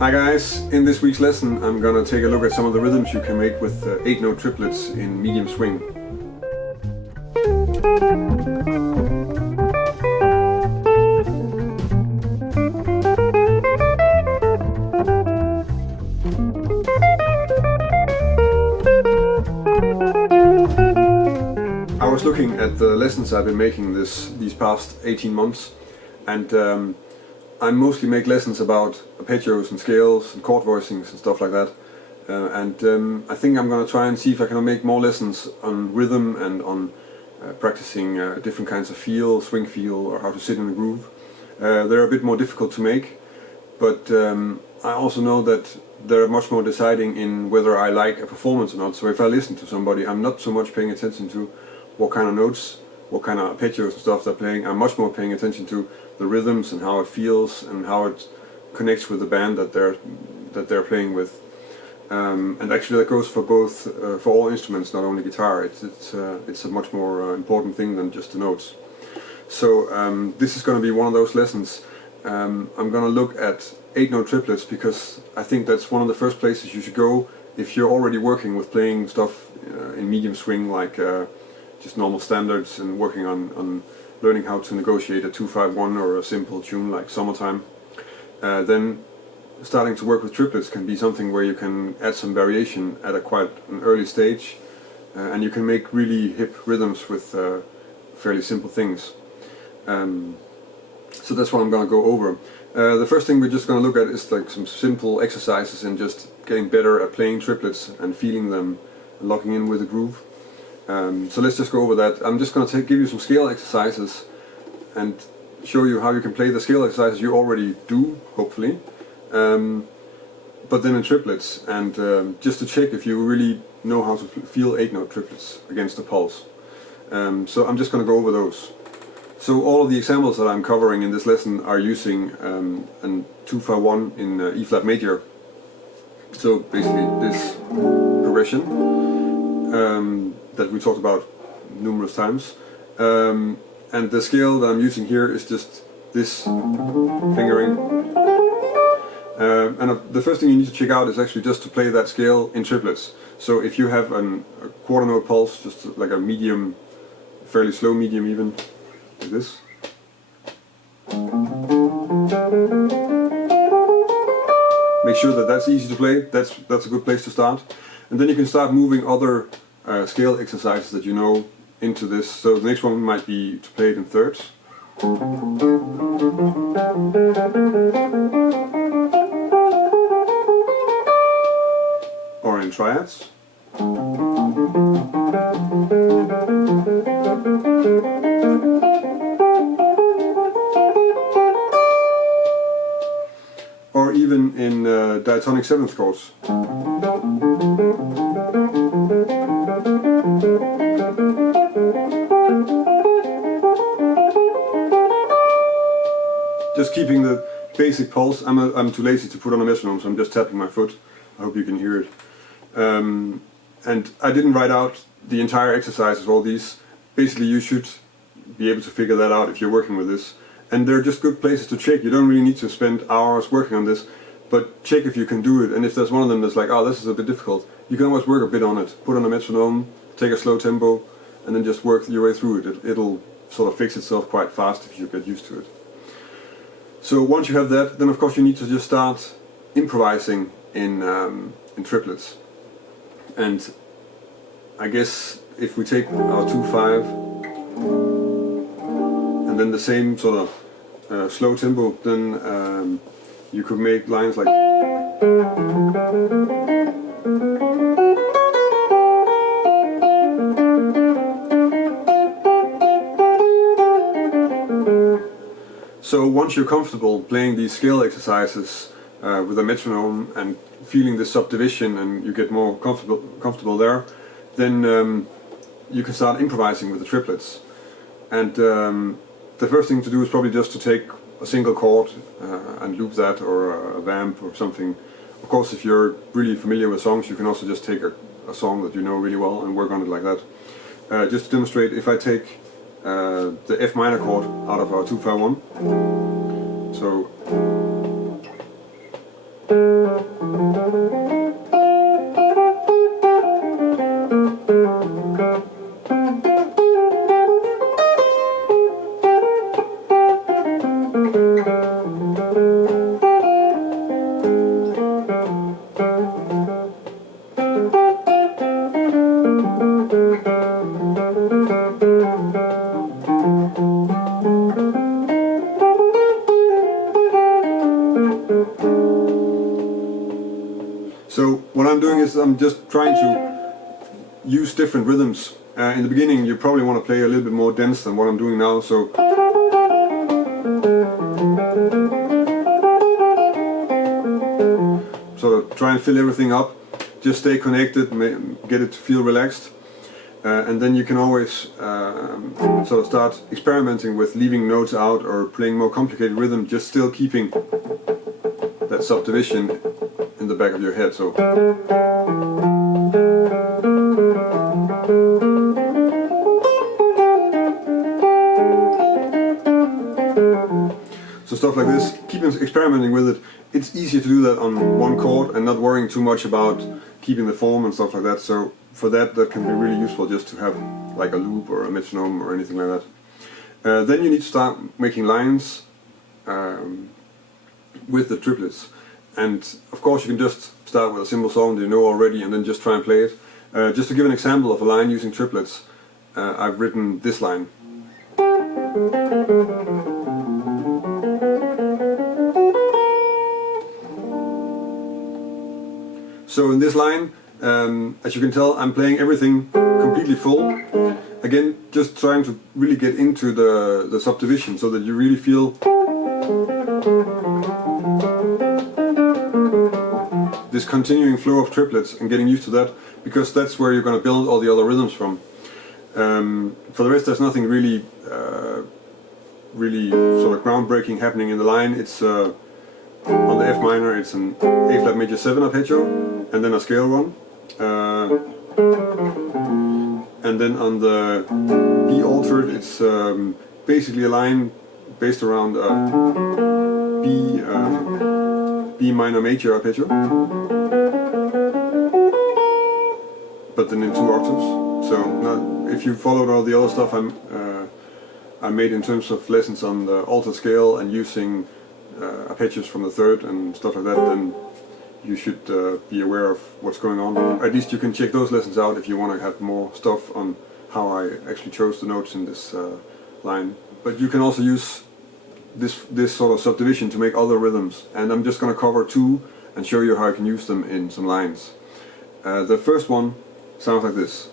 Hi guys, in this week's lesson I'm gonna take a look at some of the rhythms you can make with 8-note triplets in medium swing. I was looking at the lessons I've been making these past 18 months, and I mostly make lessons about arpeggios and scales and chord voicings and stuff like that. I think I'm going to try and see if I can make more lessons on rhythm and on practicing different kinds of feel, swing feel, or how to sit in a groove. They're a bit more difficult to make, but I also know that they're much more deciding in whether I like a performance or not. So if I listen to somebody, I'm not so much paying attention to what kind of notes, what kind of arpeggios and stuff they're playing. I'm much more paying attention to the rhythms and how it feels and how it connects with the band that they're playing with. And actually that goes for both, for all instruments, not only guitar. It's a much more important thing than just the notes. So this is going to be one of those lessons. I'm going to look at 8-note triplets because I think that's one of the first places you should go if you're already working with playing stuff in medium swing, like just normal standards, and working on learning how to negotiate a 2-5-1 or a simple tune like Summertime. Then starting to work with triplets can be something where you can add some variation at quite an early stage, and you can make really hip rhythms with fairly simple things. So that's what I'm going to go over. The first thing we're just going to look at is like some simple exercises and just getting better at playing triplets and feeling them and locking in with the groove. So let's just go over that. I'm just going to give you some scale exercises and show you how you can play the scale exercises you already do, hopefully, but then in triplets, and just to check if you really know how to feel 8-note triplets against the pulse. So I'm just going to go over those. So all of the examples that I'm covering in this lesson are using a 2-5-1 in E flat major. So basically this progression that we talked about numerous times, and the scale that I'm using here is just this fingering, and the first thing you need to check out is actually just to play that scale in triplets. So if you have a quarter note pulse, just like a medium, fairly slow medium even, like this, make sure that that's easy to play. That's a good place to start, and then you can start moving other scale exercises that you know into this. So the next one might be to play it in thirds, or in triads, or even in diatonic seventh chords. Just keeping the basic pulse. I'm too lazy to put on a metronome, so I'm just tapping my foot. I hope you can hear it. And I didn't write out the entire exercises, all these. Basically you should be able to figure that out if you're working with this. And they're just good places to check. You don't really need to spend hours working on this, but check if you can do it. And if there's one of them that's like, oh, this is a bit difficult, you can always work a bit on it. Put on a metronome, take a slow tempo, and then just work your way through it. It'll sort of fix itself quite fast if you get used to it. So once you have that, then of course you need to just start improvising in triplets. And I guess if we take our 2-5 and then the same sort of slow tempo, then you could make lines like, so once you're comfortable playing these scale exercises with a metronome and feeling the subdivision, and you get more comfortable there, then you can start improvising with the triplets. And the first thing to do is probably just to take a single chord and loop that, or a vamp or something. Of course, if you're really familiar with songs, you can also just take a song that you know really well and work on it like that. Just to demonstrate, if I take the F minor chord out of our 2-5-1, so So what I'm doing is I'm just trying to use different rhythms. In the beginning you probably want to play a little bit more dense than what I'm doing now, so sort of try and fill everything up, just stay connected, get it to feel relaxed, and then you can always sort of start experimenting with leaving notes out or playing more complicated rhythm, just still keeping that subdivision in the back of your head. So stuff like this, keep experimenting with it. It's easier to do that on one chord and not worrying too much about keeping the form and stuff like that. So for that can be really useful, just to have like a loop or a metronome or anything like that. Then you need to start making lines with the triplets. And of course you can just start with a simple song that you know already and then just try and play it. Just to give an example of a line using triplets, I've written this line. So in this line, as you can tell, I'm playing everything completely full. Again, just trying to really get into the subdivision so that you really feel this continuing flow of triplets and getting used to that, because that's where you're going to build all the other rhythms from. For the rest, there's nothing really sort of groundbreaking happening in the line. It's on the F minor, it's an A flat major 7 arpeggio, and then a scale run. And then on the B altered, it's basically a line based around B minor major arpeggio, but then in 2 octaves. So now, if you followed all the other stuff I made in terms of lessons on the altered scale and using arpeggios from the 3rd and stuff like that, then you should be aware of what's going on. Or at least you can check those lessons out if you want to have more stuff on how I actually chose the notes in this line. But you can also use this sort of subdivision to make other rhythms, and I'm just going to cover 2 and show you how I can use them in some lines. The first one sounds like this.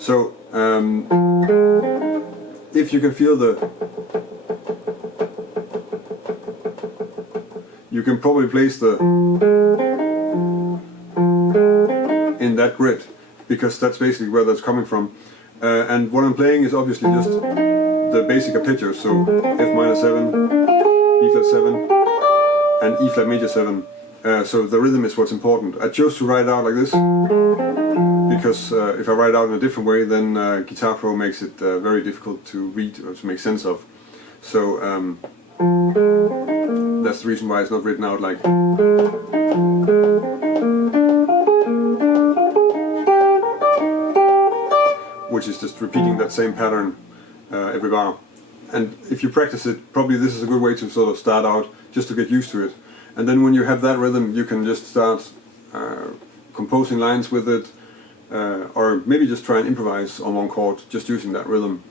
So if you can feel you can probably place the in that grid, because that's basically where that's coming from. And what I'm playing is obviously just the basic arpeggios, so F minor 7, B flat 7, and E flat major 7. So the rhythm is what's important. I chose to write it out like this because if I write it out in a different way, then Guitar Pro makes it very difficult to read or to make sense of. So that's the reason why it's not written out like. Which is just repeating that same pattern every bar. And if you practice it, probably this is a good way to sort of start out, just to get used to it. And then when you have that rhythm, you can just start composing lines with it, or maybe just try and improvise on one chord, just using that rhythm.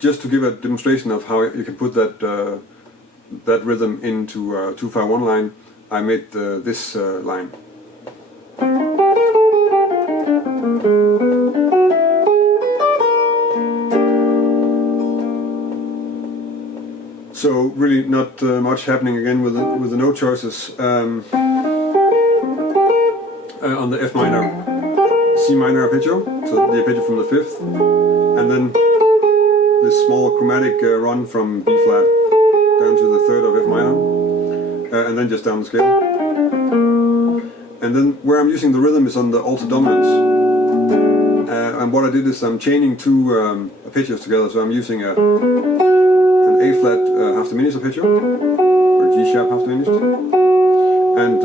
Just to give a demonstration of how you can put that rhythm into a 2-5-1 line, I made this line. So really not much happening again with the note choices. On the F minor, C minor arpeggio, so the arpeggio from the 5th, and then this small chromatic run from B flat down to the 3rd of F minor, and then just down the scale. And then where I'm using the rhythm is on the altered dominants. and what I did is I'm chaining two arpeggios together. So I'm using an A flat half diminished arpeggio, or G sharp half diminished, and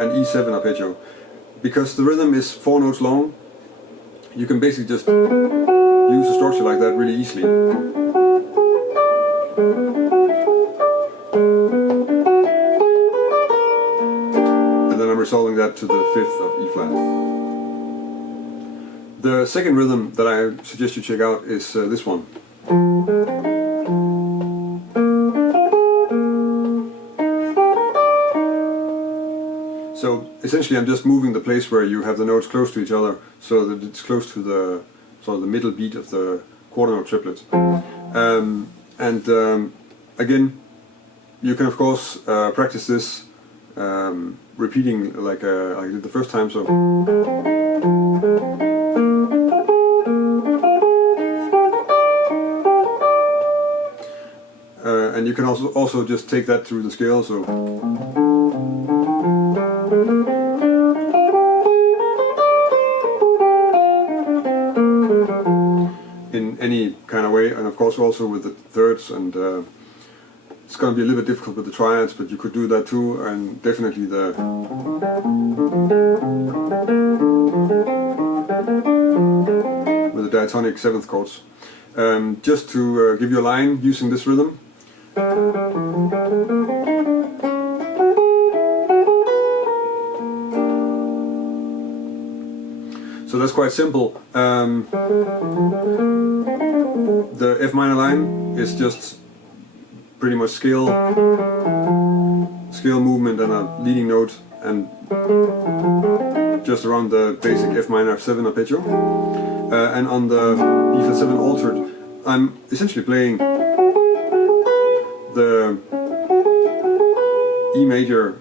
an E7 arpeggio. Because the rhythm is 4 notes long, you can basically just use a structure like that really easily. And then I'm resolving that to the 5th of E flat. The second rhythm that I suggest you check out is this one. So essentially I'm just moving the place where you have the notes close to each other so that it's close to the sort of the middle beat of the quarter note triplet. Again, you can of course practice this repeating like I did the first time. So and you can also just take that through the scale. So in any kind of way, and of course also with the thirds, and it's going to be a little bit difficult with the triads, but you could do that too, and definitely with the diatonic 7th chords. Just to give you a line using this rhythm. So that's quite simple. The F minor line is just pretty much scale movement and a leading note, and just around the basic F minor 7 arpeggio. And on the B flat 7 altered, I'm essentially playing the E major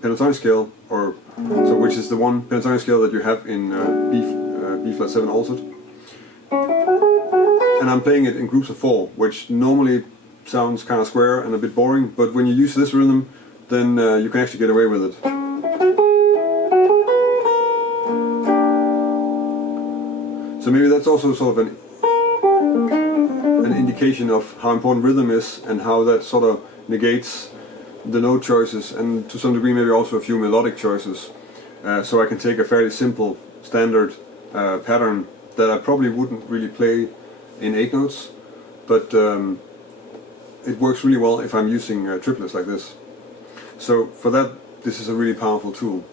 pentatonic scale, or so, which is the one pentatonic scale that you have in B flat 7 altered, and I'm playing it in groups of 4, which normally sounds kind of square and a bit boring, but when you use this rhythm, then you can actually get away with it. So maybe that's also sort of an indication of how important rhythm is, and how that sort of negates the note choices, and to some degree maybe also a few melodic choices. So I can take a fairly simple standard pattern that I probably wouldn't really play in 8 notes, but it works really well if I'm using triplets like this. So for that, this is a really powerful tool.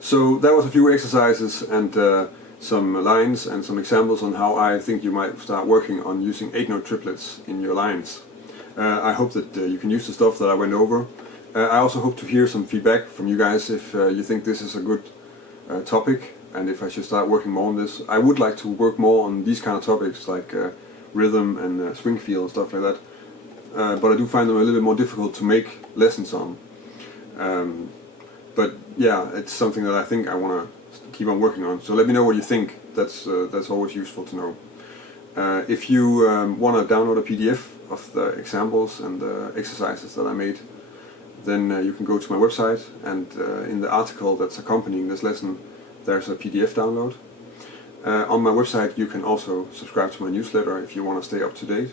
So that was a few exercises and some lines and some examples on how I think you might start working on using 8 note triplets in your lines. I hope that you can use the stuff that I went over. I also hope to hear some feedback from you guys if you think this is a good topic, and if I should start working more on this. I would like to work more on these kind of topics like rhythm and swing feel and stuff like that, but I do find them a little bit more difficult to make lessons on. But yeah, it's something that I think I want to keep on working on. So let me know what you think. That's always useful to know. If you want to download a PDF of the examples and the exercises that I made, then you can go to my website, and in the article that's accompanying this lesson there's a PDF download. On my website you can also subscribe to my newsletter if you want to stay up to date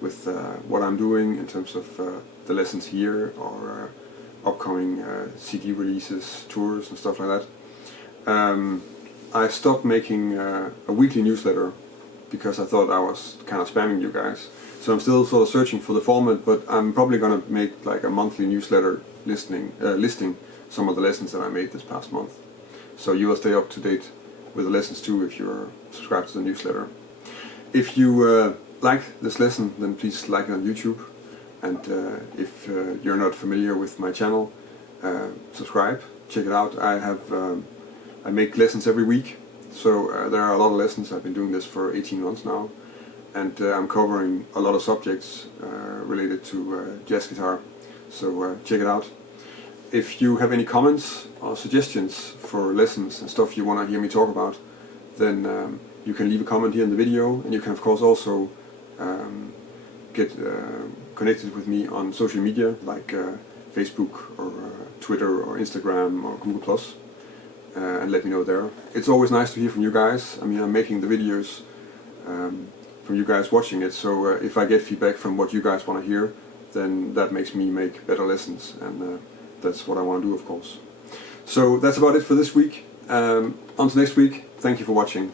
with what I'm doing in terms of the lessons here, or upcoming CD releases, tours and stuff like that. I stopped making a weekly newsletter because I thought I was kind of spamming you guys. So I'm still sort of searching for the format, but I'm probably going to make like a monthly newsletter listing some of the lessons that I made this past month. So you will stay up to date with the lessons too if you're subscribed to the newsletter. If you like this lesson, then please like it on YouTube. And if you're not familiar with my channel, subscribe, check it out. I make lessons every week, so there are a lot of lessons. I've been doing this for 18 months now, and I'm covering a lot of subjects related to jazz guitar, so check it out. If you have any comments or suggestions for lessons and stuff you want to hear me talk about, then you can leave a comment here in the video, and you can of course also get connected with me on social media like Facebook or Twitter or Instagram or Google+. and let me know there. It's always nice to hear from you guys. I mean, I'm making the videos from you guys watching it, so if I get feedback from what you guys want to hear, then that makes me make better lessons, and that's what I want to do, of course. So that's about it for this week. Until next week, thank you for watching.